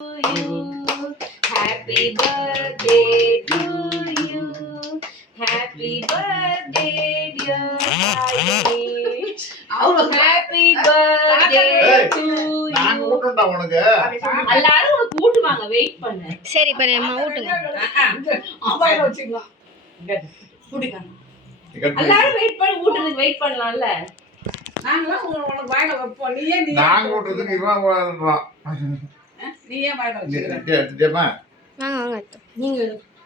you. Happy birthday to you. Happy birthday, dear Sayesh. Happy birthday to நான் you. ஊட்டண்டா உனக்கு. எல்லாரும் உனக்கு ஊட்டுவாங்க, wait பண்ணு. சரி இப்ப நம்ம ஊட்டுங்க. அம்மாயில வச்சுக்கலாம். குடிங்க. எல்லாரும் வெயிட் பண்ணி ஊட்டுறதுக்கு வெயிட் பண்ணலாம்ல. நாங்களாம் உனக்கு வாயில வைப்போம். நீயே நான் ஊட்டுறதுக்கு இவன் ஊட்டுறான். நீயே வாயில வச்சுக்கிற. எடுத்துட்டேமா? வாங்க வாங்க எடுத்து. நீங்க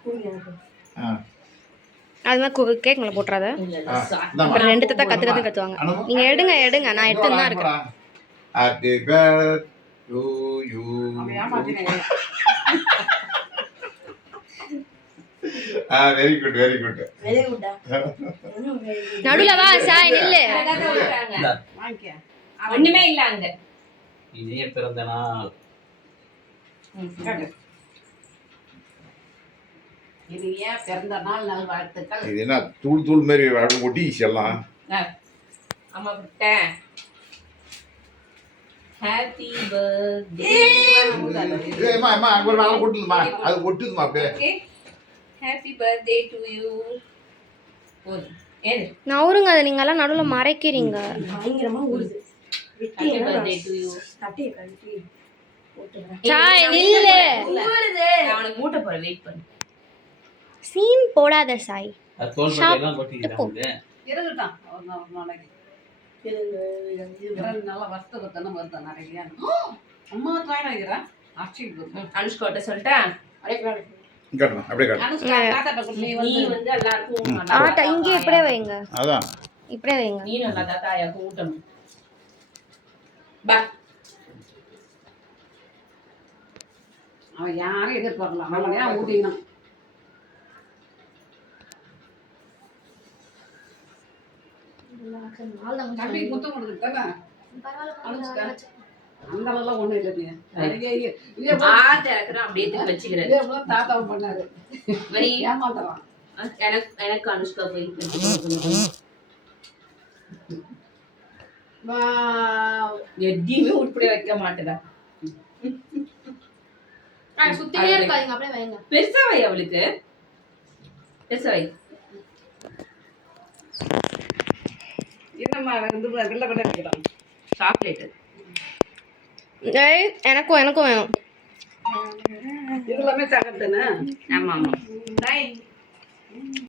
குடிங்க. அது மாதிரி கேக் மேல போட்றாத. அப்புறம் ரெண்டு தட்ட கத்துவாங்க. நீங்க எடுங்க எடுங்க, நான் எடுத்து தான் இருக்கேன். Happy birthday to you. Very good very good. Very குட்டா. நடுவுல வா சாய் நில்லு. வாங்கிக்க. ஒண்ணுமே இல்ல அங்க. இனிய பிறந்த நாள். இனிய பிறந்த நாள் நல்வாழ்த்துக்கள். இது என்ன தூள் தூள் மாதிரி ஒட்டிச்சு எல்லாம். அம்மா விட்டேன். Happy birthday. ஏமா அம்மா அங்க ஒரு நாள் போட்டுதுமா. அது ஒட்டுதுமா அப்படியே. Okay. Happy birthday to you. ஏன் நவுருங்க, அதை நீங்க எல்லாம் நடுவுல மறைக்கிறீங்க. பயங்கரமா ஊறுது. Happy birthday to you. தட்டிய கழட்டி போட்டுறேன். சாய் நில்லு. ஊறுது. நான் உனக்கு மூட்ட போறேன், வெயிட் பண்ணு. சீன் போடாத சாய். அது தோல் பட்டை எல்லாம் கொட்டிக்கிறாங்க. இருக்கட்டும். ஒரு நாளைக்கு. இது நல்லா வஸ்தகத்தன வருது நிறைய. அம்மா ட்ரை ஆகிறா. ஆச்சரியம். அனுஷ்காட்ட சொல்லிட்டேன். கட்டணும் அப்படியே கட்டணும். அனுஷ்கா தாத்தாட்ட நீ நீ வந்து எல்லாருக்கும் நல்லா ஆட்ட இங்கே இப்படியே வைங்க. அதான் இப்படியே வைங்க. நீ நல்லா தாத்தாயாக்கு ஊட்டணும். பா அவன் யாரும் எதிர்பார்க்கலாம். அவன் ஏன் ஊட்டினான்? தம்பி முத்தம் கொடுத்துட்டானே. அனுஷ்கா அந்த அளவுலாம் ஒண்ணும் இல்லை. அப்படியே தூக்கி வச்சுக்கிறேன். தாத்தாவும் பண்ணாரு. வரி ஏமாத்தலாம். எனக்கு அனுஷ்கா போய் எதையுமே உட்பட வைக்க மாட்டேதா. சுத்திட்டே இருக்காதீங்க, அப்படியே வைங்க. பெருசா வை, அவளுக்கு பெருசா வை. என்னம்மா வெள்ளை வெள்ளை இருக்கிறான் சாக்லேட். ஏய் எனக்கும் வேணும். இது எல்லாமே தகட்டுன்னு. ஆமா ஆமா.